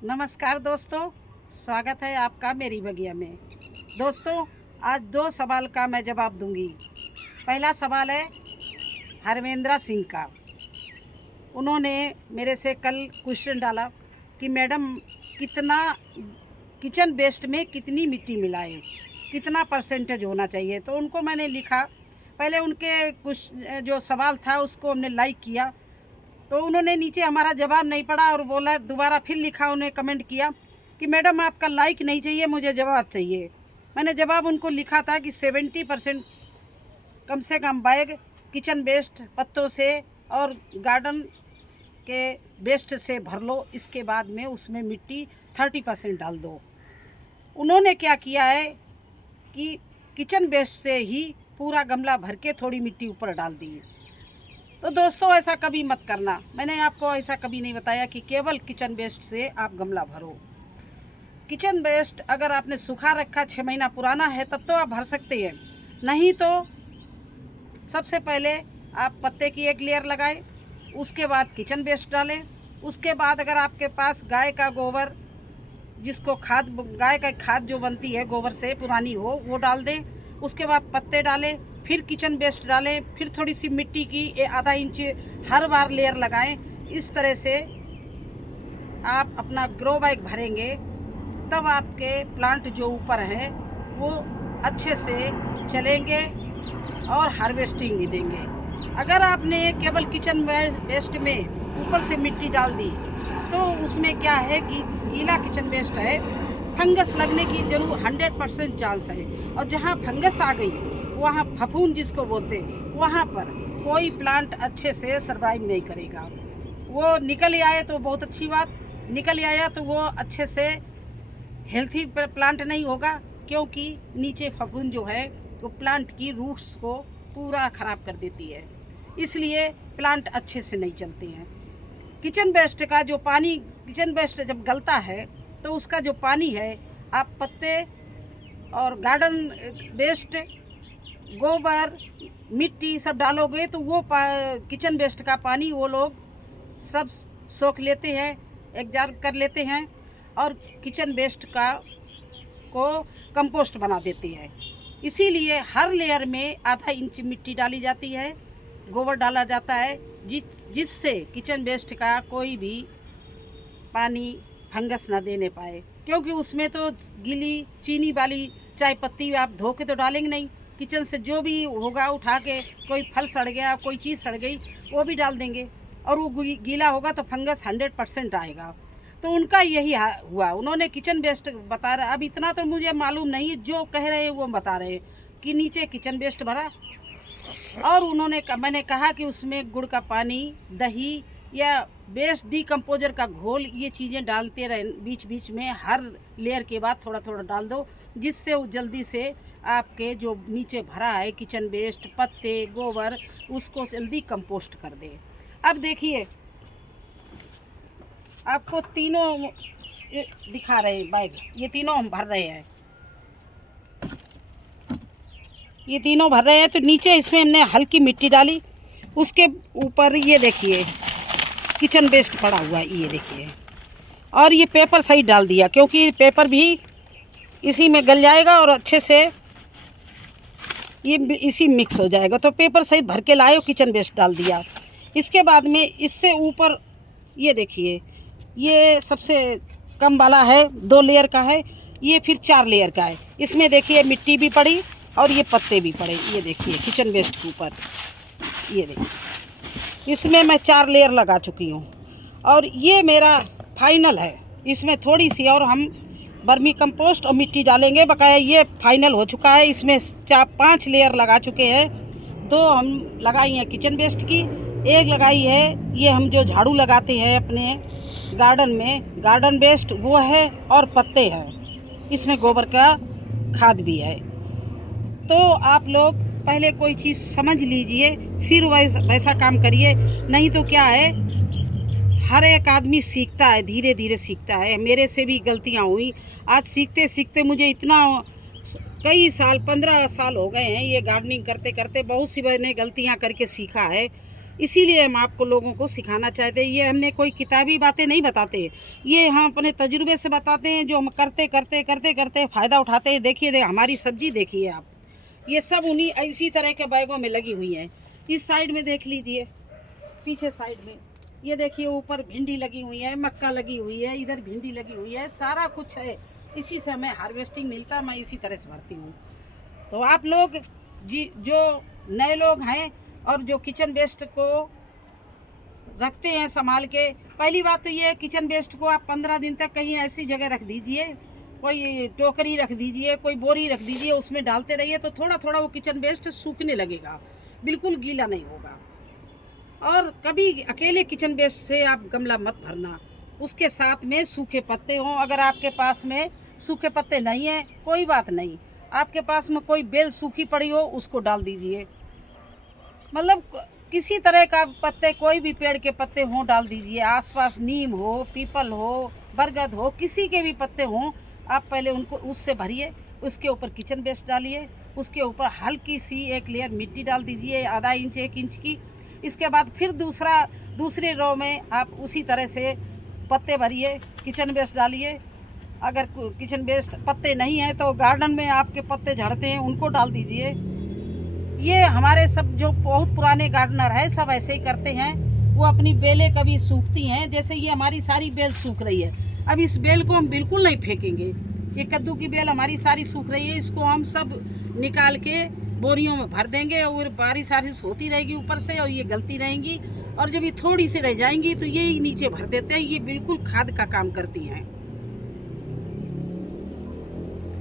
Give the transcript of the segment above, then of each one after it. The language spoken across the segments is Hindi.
नमस्कार दोस्तों, स्वागत है आपका मेरी बगिया में। दोस्तों, आज दो सवाल का मैं जवाब दूंगी। पहला सवाल है हरवेंद्रा सिंह का। उन्होंने मेरे से कल क्वेश्चन डाला कि मैडम कितना किचन वेस्ट में कितनी मिट्टी मिलाएं, कितना परसेंटेज होना चाहिए। तो उनको मैंने लिखा, पहले उनके कुछ जो सवाल था उसको हमने लाइक किया, तो उन्होंने नीचे हमारा जवाब नहीं पढ़ा और बोला, दोबारा फिर लिखा, उन्हें कमेंट किया कि मैडम आपका लाइक नहीं चाहिए, मुझे जवाब चाहिए। मैंने जवाब उनको लिखा था कि 70% कम से कम बैग किचन वेस्ट पत्तों से और गार्डन के वेस्ट से भर लो, इसके बाद में उसमें मिट्टी 30% डाल दो। उन्होंने क्या किया है कि किचन वेस्ट से ही पूरा गमला भर के थोड़ी मिट्टी ऊपर डाल दी। तो दोस्तों, ऐसा कभी मत करना। मैंने आपको ऐसा कभी नहीं बताया कि केवल किचन वेस्ट से आप गमला भरो। किचन वेस्ट अगर आपने सुखा रखा 6 महीना पुराना है तब तो आप भर सकते हैं, नहीं तो सबसे पहले आप पत्ते की एक लेयर लगाएं, उसके बाद किचन वेस्ट डालें, उसके बाद अगर आपके पास गाय का गोबर, जिसको खाद, गाय का खाद जो बनती है गोबर से पुरानी हो, वो डाल दें। उसके बाद पत्ते डालें, फिर किचन वेस्ट डालें, फिर थोड़ी सी मिट्टी की आधा इंच हर बार लेयर लगाएं। इस तरह से आप अपना ग्रो बैग भरेंगे, तब आपके प्लांट जो ऊपर हैं वो अच्छे से चलेंगे और हार्वेस्टिंग भी देंगे। अगर आपने केवल किचन वेस्ट में ऊपर से मिट्टी डाल दी तो उसमें क्या है कि गीला किचन वेस्ट है, फंगस लगने की जरूर 100% चांस है। और जहाँ फंगस आ गई, वहाँ फफूंद जिसको बोलते, वहाँ पर कोई प्लांट अच्छे से सर्वाइव नहीं करेगा। वो निकल आए तो बहुत अच्छी बात, निकल आया तो वो अच्छे से हेल्थी प्लांट नहीं होगा, क्योंकि नीचे फफूंद जो है वो प्लांट की रूट्स को पूरा ख़राब कर देती है, इसलिए प्लांट अच्छे से नहीं चलते हैं। किचन वेस्ट का जो पानी, किचन वेस्ट जब गलता है तो उसका जो पानी है, आप पत्ते और गार्डन वेस्ट, गोबर, मिट्टी सब डालोगे तो वो किचन वेस्ट का पानी वो लोग सब सोख लेते हैं, एब्जॉर्ब कर लेते हैं और किचन वेस्ट को कंपोस्ट बना देती है। इसीलिए हर लेयर में आधा इंच मिट्टी डाली जाती है, गोबर डाला जाता है, जिससे किचन वेस्ट का कोई भी पानी फंगस ना देने पाए। क्योंकि उसमें तो गीली चीनी वाली चाय पत्ती आप धो के तो डालेंगे नहीं, किचन से जो भी होगा उठा के, कोई फल सड़ गया, कोई चीज़ सड़ गई, वो भी डाल देंगे और वो गीला होगा तो फंगस 100% आएगा। तो उनका यही हुआ। उन्होंने किचन वेस्ट बता रहा, अब इतना तो मुझे मालूम नहीं, जो कह रहे हैं वो बता रहे हैं कि नीचे किचन वेस्ट भरा और मैंने कहा कि उसमें गुड़ का पानी, दही या वेस्ट डिकम्पोजर का घोल, ये चीज़ें डालते रहे बीच बीच में, हर लेयर के बाद थोड़ा थोड़ा डाल दो, जिससे वो जल्दी से आपके जो नीचे भरा है किचन वेस्ट, पत्ते, गोबर, उसको जल्दी कंपोस्ट कर दे। अब देखिए, आपको तीनों दिखा रहे हैं बैग, ये तीनों हम भर रहे हैं, ये तीनों भर रहे हैं। तो नीचे इसमें हमने हल्की मिट्टी डाली, उसके ऊपर ये देखिए किचन वेस्ट पड़ा हुआ है, ये देखिए, और ये पेपर सही डाल दिया, क्योंकि पेपर भी इसी में गल जाएगा और अच्छे से ये इसी मिक्स हो जाएगा। तो पेपर सहित भर के लाए, किचन वेस्ट डाल दिया। इसके बाद में इससे ऊपर ये देखिए, ये सबसे कम वाला है, 2 लेयर का है, ये फिर 4 लेयर का है। इसमें देखिए मिट्टी भी पड़ी और ये पत्ते भी पड़े, ये देखिए किचन वेस्ट के ऊपर, ये देखिए इसमें मैं 4 लेयर लगा चुकी हूँ और ये मेरा फाइनल है। इसमें थोड़ी सी और हम वर्मी कंपोस्ट और मिट्टी डालेंगे, बकाया ये फाइनल हो चुका है। इसमें 5 लेयर लगा चुके हैं, 2 हम लगाई हैं किचन वेस्ट की, 1 लगाई है ये हम जो झाड़ू लगाते हैं अपने गार्डन में, गार्डन वेस्ट वो है, और पत्ते हैं, इसमें गोबर का खाद भी है। तो आप लोग पहले कोई चीज़ समझ लीजिए, फिर वैसा काम करिए, नहीं तो क्या है, हर एक आदमी सीखता है, धीरे धीरे सीखता है। मेरे से भी गलतियां हुई, आज सीखते सीखते मुझे इतना, कई साल, 15 साल हो गए हैं ये गार्डनिंग करते करते, बहुत सी मैंने गलतियां करके सीखा है। इसीलिए हम आपको लोगों को सिखाना चाहते हैं। ये हमने कोई किताबी बातें नहीं बताते, ये हम अपने तजुर्बे से बताते हैं, जो हम करते करते करते करते फ़ायदा उठाते हैं। देखिए हमारी सब्जी देखिए आप, ये सब उन्हीं इसी तरह के बैगों में लगी हुई हैं। इस साइड में देख लीजिए, पीछे साइड में ये देखिए, ऊपर भिंडी लगी हुई है, मक्का लगी हुई है, इधर भिंडी लगी हुई है, सारा कुछ है। इसी से हमें हार्वेस्टिंग मिलता है, मैं इसी तरह से भरती हूँ। तो आप लोग जी जो नए लोग हैं और जो किचन वेस्ट को रखते हैं संभाल के, पहली बात तो ये है, किचन वेस्ट को आप 15 दिन तक कहीं ऐसी जगह रख दीजिए, कोई टोकरी रख दीजिए, कोई बोरी रख दीजिए, उसमें डालते रहिए, तो थोड़ा थोड़ा वो किचन वेस्ट सूखने लगेगा, बिल्कुल गीला नहीं होगा। और कभी अकेले किचन वेस्ट से आप गमला मत भरना, उसके साथ में सूखे पत्ते हों। अगर आपके पास में सूखे पत्ते नहीं हैं कोई बात नहीं, आपके पास में कोई बेल सूखी पड़ी हो उसको डाल दीजिए, मतलब किसी तरह का पत्ते, कोई भी पेड़ के पत्ते हों डाल दीजिए। आसपास नीम हो, पीपल हो, बरगद हो, किसी के भी पत्ते हों, आप पहले उनको उससे भरिए, उसके ऊपर किचन वेस्ट डालिए, उसके ऊपर हल्की सी एक लेयर मिट्टी डाल दीजिए, आधा इंच 1 इंच की। इसके बाद फिर दूसरे रो में आप उसी तरह से पत्ते भरिए, किचन वेस्ट डालिए। अगर किचन वेस्ट पत्ते नहीं हैं तो गार्डन में आपके पत्ते झड़ते हैं, उनको डाल दीजिए। ये हमारे सब जो बहुत पुराने गार्डनर हैं सब ऐसे ही करते हैं, वो अपनी बेलें कभी सूखती हैं, जैसे ये हमारी सारी बेल सूख रही है। अब इस बेल को हम बिल्कुल नहीं फेंकेंगे, ये कद्दू की बेल हमारी सारी सूख रही है, इसको हम सब निकाल के बोरियों में भर देंगे और बारिश होती रहेगी ऊपर से और ये गलती रहेंगी, और जब ये थोड़ी सी रह जाएंगी तो ये नीचे भर देते हैं। ये बिल्कुल खाद का काम करती हैं।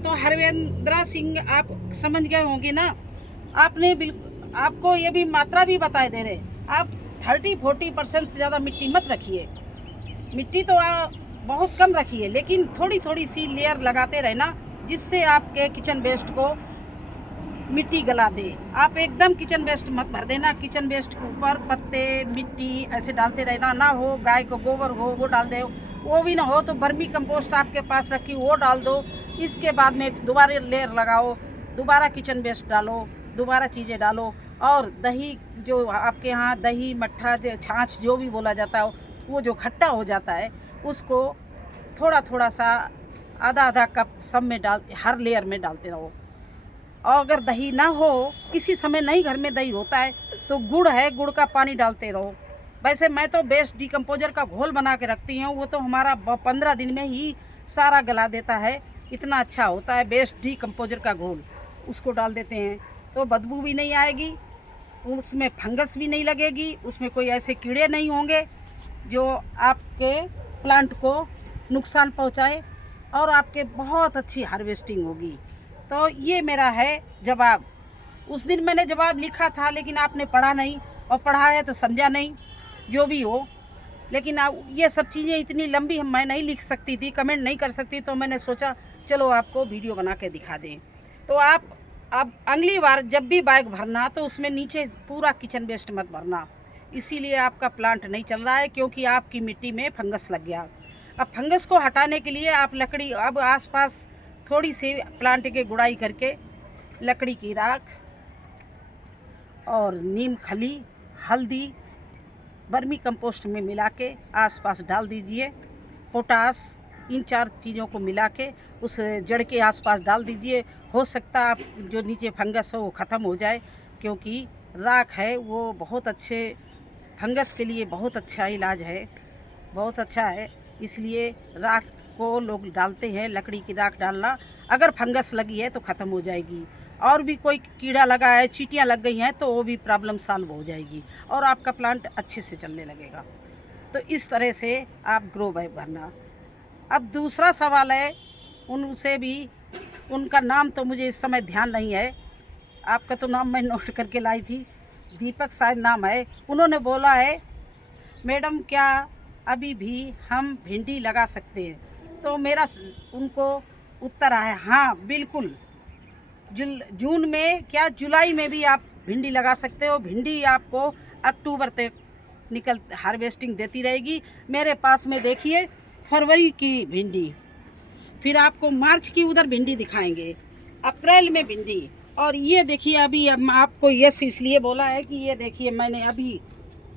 तो हरवेंद्रा सिंह आप समझ गए होंगे ना, आपने बिल्कुल, आपको ये भी मात्रा भी बताए दे रहे, आप 30-40% से ज़्यादा मिट्टी मत रखिए। मिट्टी तो बहुत कम रखिए, लेकिन थोड़ी थोड़ी सी लेयर लगाते रहना, जिससे आपके किचन वेस्ट को मिट्टी गला दे। आप एकदम किचन वेस्ट मत भर देना, किचन वेस्ट के ऊपर पत्ते मिट्टी ऐसे डालते रहना। ना हो गाय को गोबर हो वो डाल दो, वो भी ना हो तो वर्मी कंपोस्ट आपके पास रखी वो डाल दो। इसके बाद में दोबारा लेयर लगाओ, दोबारा किचन वेस्ट डालो, दोबारा चीज़ें डालो। और दही, जो आपके यहाँ दही मट्ठा छाछ जो भी बोला जाता है, वो जो खट्टा हो जाता है, उसको थोड़ा थोड़ा सा आधा कप सब में डाल, हर लेयर में डालते रहो। और अगर दही ना हो, किसी समय नहीं घर में दही होता है, तो गुड़ है, गुड़ का पानी डालते रहो। वैसे मैं तो बेस्ट डिकम्पोजर का घोल बना के रखती हूँ, वो तो हमारा 15 दिन में ही सारा गला देता है, इतना अच्छा होता है बेस्ट डिकम्पोजर का घोल। उसको डाल देते हैं तो बदबू भी नहीं आएगी, उसमें फंगस भी नहीं लगेगी, उसमें कोई ऐसे कीड़े नहीं होंगे जो आपके प्लांट को नुकसान पहुँचाए, और आपके बहुत अच्छी हार्वेस्टिंग होगी। तो ये मेरा है जवाब। उस दिन मैंने जवाब लिखा था, लेकिन आपने पढ़ा नहीं, और पढ़ा है तो समझा नहीं, जो भी हो। लेकिन ये सब चीज़ें इतनी लंबी मैं नहीं लिख सकती थी, कमेंट नहीं कर सकती, तो मैंने सोचा चलो आपको वीडियो बना के दिखा दें। तो आप अब अगली बार जब भी बैग भरना तो उसमें नीचे पूरा किचन वेस्ट मत भरना, इसीलिए आपका प्लांट नहीं चल रहा है, क्योंकि आपकी मिट्टी में फंगस लग गया। अब फंगस को हटाने के लिए आप लकड़ी, अब आसपास थोड़ी सी प्लांट के गुड़ाई करके लकड़ी की राख और नीम खली, हल्दी, वर्मी कंपोस्ट में मिला के आसपास डाल दीजिए। पोटास, इन 4 चीज़ों को मिला के उस जड़ के आसपास डाल दीजिए। हो सकता है आप जो नीचे फंगस हो वो ख़त्म हो जाए, क्योंकि राख है वो बहुत अच्छे फंगस के लिए बहुत अच्छा इलाज है, बहुत अच्छा है। इसलिए राख को लोग डालते हैं, लकड़ी की राख डालना। अगर फंगस लगी है तो ख़त्म हो जाएगी, और भी कोई कीड़ा लगा है, चींटियाँ लग गई हैं, तो वो भी प्रॉब्लम सॉल्व हो जाएगी और आपका प्लांट अच्छे से चलने लगेगा। तो इस तरह से आप ग्रो बैग भरना। अब दूसरा सवाल है, उनसे भी, उनका नाम तो मुझे इस समय ध्यान नहीं है, आपका तो नाम मैं नोट करके लाई थी, दीपक शायद नाम है। उन्होंने बोला है मैडम क्या अभी भी हम भिंडी लगा सकते हैं? तो मेरा उनको उत्तर आया हाँ बिल्कुल, जून में क्या जुलाई में भी आप भिंडी लगा सकते हो। भिंडी आपको अक्टूबर तक हार्वेस्टिंग देती रहेगी। मेरे पास में देखिए फरवरी की भिंडी, फिर आपको मार्च की उधर भिंडी दिखाएंगे, अप्रैल में भिंडी। और ये देखिए अभी आपको यस इसलिए बोला है कि ये देखिए मैंने अभी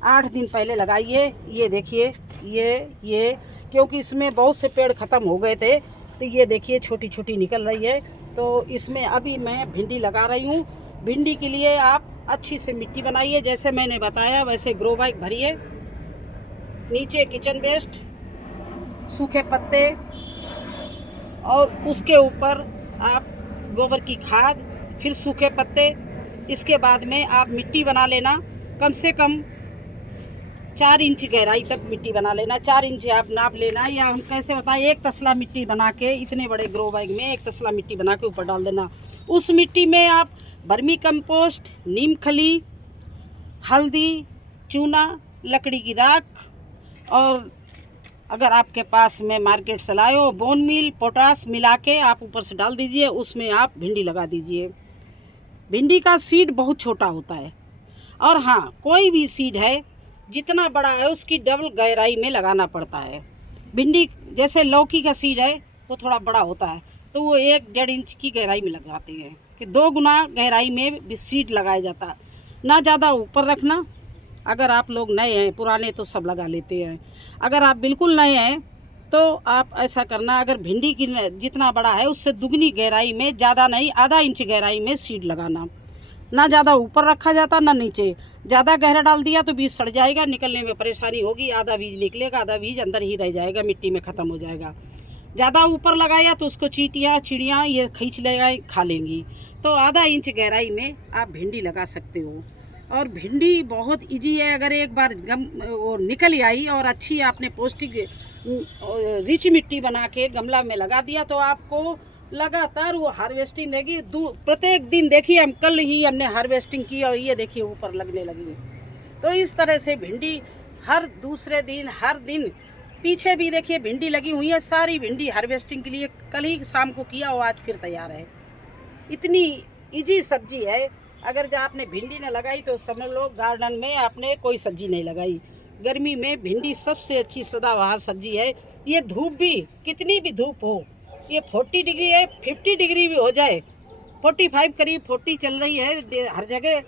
8 दिन पहले लगाई है। ये देखिए ये क्योंकि इसमें बहुत से पेड़ ख़त्म हो गए थे, तो ये देखिए छोटी छोटी निकल रही है। तो इसमें अभी मैं भिंडी लगा रही हूँ। भिंडी के लिए आप अच्छी से मिट्टी बनाइए, जैसे मैंने बताया वैसे ग्रो बैग भरिए, नीचे किचन वेस्ट, सूखे पत्ते और उसके ऊपर आप गोबर की खाद, फिर सूखे पत्ते। इसके बाद में आप मिट्टी बना लेना, कम से कम 4 इंच गहराई तक मिट्टी बना लेना। 4 इंच आप नाप लेना, या हम कैसे बताएं, 1 तसला मिट्टी बना के, इतने बड़े ग्रो बैग में 1 तसला मिट्टी बना के ऊपर डाल देना। उस मिट्टी में आप वर्मी कंपोस्ट, नीम खली, हल्दी, चूना, लकड़ी की राख, और अगर आपके पास में मार्केट से लाए हो बोन मील, पोटास मिला के आप ऊपर से डाल दीजिए। उसमें आप भिंडी लगा दीजिए। भिंडी का सीड बहुत छोटा होता है, और हाँ, कोई भी सीड है जितना बड़ा है उसकी डबल गहराई में लगाना पड़ता है। भिंडी जैसे लौकी का सीड है वो थोड़ा बड़ा होता है, तो वो 1-1.5 इंच की गहराई में लगाते हैं कि 2 गुना गहराई में सीड लगाया जाता। ना ज़्यादा ऊपर रखना। अगर आप लोग नए हैं, पुराने तो सब लगा लेते हैं, अगर आप बिल्कुल नए हैं तो आप ऐसा करना, अगर भिंडी की जितना बड़ा है उससे दुगनी गहराई में, ज़्यादा नहीं, आधा इंच गहराई में सीड लगाना। ना ज़्यादा ऊपर रखा जाता ना नीचे। ज़्यादा गहरा डाल दिया तो बीज सड़ जाएगा, निकलने में परेशानी होगी, आधा बीज निकलेगा, आधा बीज अंदर ही रह जाएगा, मिट्टी में ख़त्म हो जाएगा। ज़्यादा ऊपर लगाया तो उसको चींटियाँ, चिड़ियाँ ये खींच लेगा, खा लेंगी। तो आधा इंच गहराई में आप भिंडी लगा सकते हो। और भिंडी बहुत इजी है, अगर एक बार वो निकल आई और अच्छी आपने पौष्टिक रिच मिट्टी बना के गमला में लगा दिया तो आपको लगातार वो हार्वेस्टिंग देगी। प्रत्येक दिन देखिए, हम कल ही हमने हार्वेस्टिंग की और ये देखिए ऊपर लगने लगी। तो इस तरह से भिंडी हर दूसरे दिन, हर दिन, पीछे भी देखिए भिंडी लगी हुई है। सारी भिंडी हार्वेस्टिंग के लिए कल ही शाम को किया और आज फिर तैयार है। इतनी इजी सब्जी है। अगर जो आपने भिंडी न लगाई तो समझ लो गार्डन में आपने कोई सब्जी नहीं लगाई। गर्मी में भिंडी सबसे अच्छी सदाबहार सब्जी है। ये धूप भी, कितनी भी धूप हो, ये 40 डिग्री है, 50 डिग्री भी हो जाए, 45 करीब 40 चल रही है हर जगह,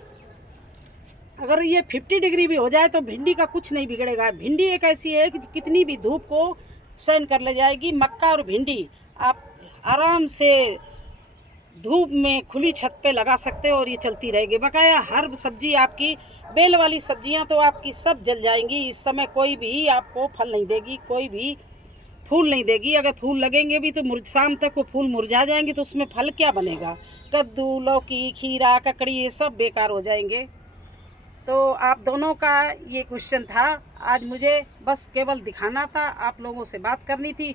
अगर ये 50 डिग्री भी हो जाए तो भिंडी का कुछ नहीं बिगड़ेगा। भिंडी एक ऐसी है कि कितनी भी धूप को सहन कर ले जाएगी। मक्का और भिंडी आप आराम से धूप में खुली छत पे लगा सकते हो और ये चलती रहेगी। बकाया हर सब्जी आपकी, बेल वाली सब्जियां तो आपकी सब जल जाएंगी। इस समय कोई भी आपको फल नहीं देगी, कोई भी फूल नहीं देगी। अगर फूल लगेंगे भी तो शाम तक वो फूल मुरझा जाएंगे, तो उसमें फल क्या बनेगा। कद्दू, लौकी, खीरा, ककड़ी ये सब बेकार हो जाएंगे। तो आप दोनों का ये क्वेश्चन था, आज मुझे बस केवल दिखाना था, आप लोगों से बात करनी थी।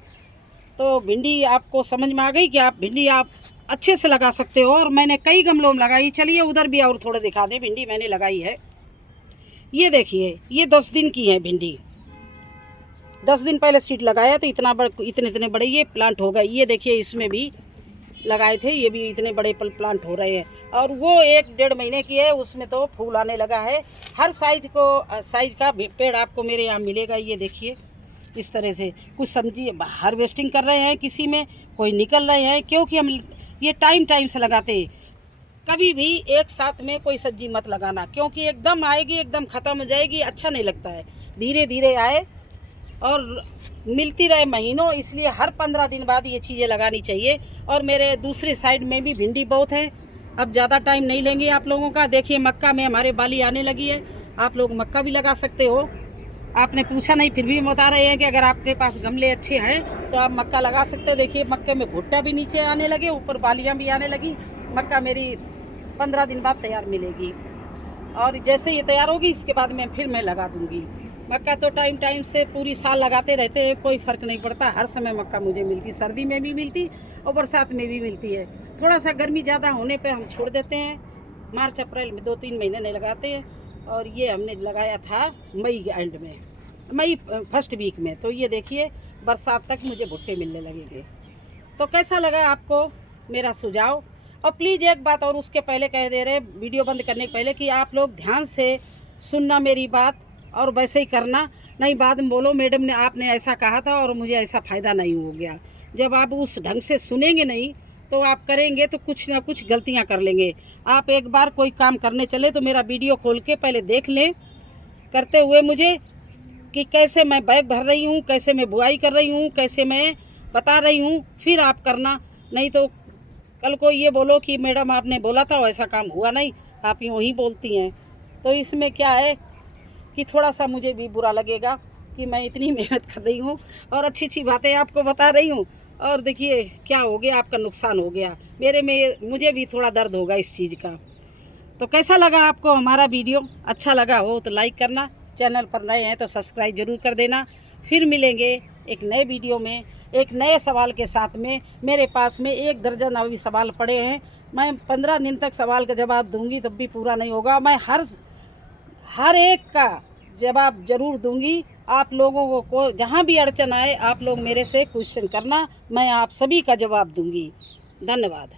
तो भिंडी आपको समझ में आ गई कि आप भिंडी आप अच्छे से लगा सकते हो, और मैंने कई गमलों में लगाई। चलिए उधर भी और थोड़े दिखा दें। भिंडी मैंने लगाई है, ये देखिए, ये 10 दिन की है भिंडी। 10 दिन पहले सीड लगाया तो इतने बड़े ये प्लांट हो गए। ये देखिए इसमें भी लगाए थे, ये भी इतने बड़े प्लांट हो रहे हैं। और वो 1-1.5 महीने की है, उसमें तो फूल आने लगा है। हर साइज का पेड़ आपको मेरे यहाँ मिलेगा। ये देखिए इस तरह से कुछ सब्जी हार्वेस्टिंग कर रहे हैं, किसी में कोई निकल रहे हैं, क्योंकि हम ये टाइम से लगाते हैं। कभी भी एक साथ में कोई सब्जी मत लगाना, क्योंकि एकदम आएगी एकदम ख़त्म हो जाएगी, अच्छा नहीं लगता है। धीरे धीरे आए और मिलती रहे महीनों, इसलिए हर 15 दिन बाद ये चीज़ें लगानी चाहिए। और मेरे दूसरे साइड में भी भिंडी बहुत है। अब ज़्यादा टाइम नहीं लेंगे आप लोगों का। देखिए मक्का में हमारे बाली आने लगी है, आप लोग मक्का भी लगा सकते हो। आपने पूछा नहीं फिर भी बता रहे हैं कि अगर आपके पास गमले अच्छे हैं तो आप मक्का लगा सकते हैं। देखिए मक्के में भुट्टा भी नीचे आने लगे, ऊपर बालियाँ भी आने लगी। मक्का मेरी 15 दिन बाद तैयार मिलेगी, और जैसे ये तैयार होगी इसके बाद में फिर मैं लगा दूँगी। मक्का तो टाइम से पूरी साल लगाते रहते हैं, कोई फ़र्क नहीं पड़ता। हर समय मक्का मुझे मिलती, सर्दी में भी मिलती और बरसात में भी मिलती है। थोड़ा सा गर्मी ज़्यादा होने पे हम छोड़ देते हैं, मार्च अप्रैल में 2-3 महीने नहीं लगाते हैं। और ये हमने लगाया था मई के एंड में, मई फर्स्ट वीक में। तो ये देखिए बरसात तक मुझे भुट्टे मिलने लगेंगे। तो कैसा लगा आपको मेरा सुझाव। और प्लीज़ एक बात और उसके पहले कह दे रहे, वीडियो बंद करने के पहले, कि आप लोग ध्यान से सुनना मेरी बात और वैसे ही करना। नहीं बाद में बोलो मैडम ने आपने ऐसा कहा था और मुझे ऐसा फ़ायदा नहीं हो गया। जब आप उस ढंग से सुनेंगे नहीं तो आप करेंगे तो कुछ ना कुछ गलतियां कर लेंगे। आप एक बार कोई काम करने चले तो मेरा वीडियो खोल के पहले देख लें, करते हुए मुझे कि कैसे मैं बैग भर रही हूँ, कैसे मैं बुआई कर रही हूँ, कैसे मैं बता रही हूँ, फिर आप करना। नहीं तो कल को ये बोलो कि मैडम आपने बोला था वैसा काम हुआ नहीं, आप यूँ ही बोलती हैं। तो इसमें क्या है कि थोड़ा सा मुझे भी बुरा लगेगा कि मैं इतनी मेहनत कर रही हूँ और अच्छी अच्छी बातें आपको बता रही हूँ, और देखिए क्या हो गया, आपका नुकसान हो गया। मुझे भी थोड़ा दर्द होगा इस चीज़ का। तो कैसा लगा आपको हमारा वीडियो? अच्छा लगा हो तो लाइक करना, चैनल पर नए हैं तो सब्सक्राइब जरूर कर देना। फिर मिलेंगे एक नए वीडियो में एक नए सवाल के साथ में। मेरे पास में 1 दर्जन अभी सवाल पड़े हैं, मैं 15 दिन तक सवाल का जवाब दूंगी तब भी पूरा नहीं होगा। मैं हर एक का जवाब जरूर दूंगी। आप लोगों को जहाँ भी अड़चन आए आप लोग मेरे से क्वेश्चन करना, मैं आप सभी का जवाब दूंगी। धन्यवाद।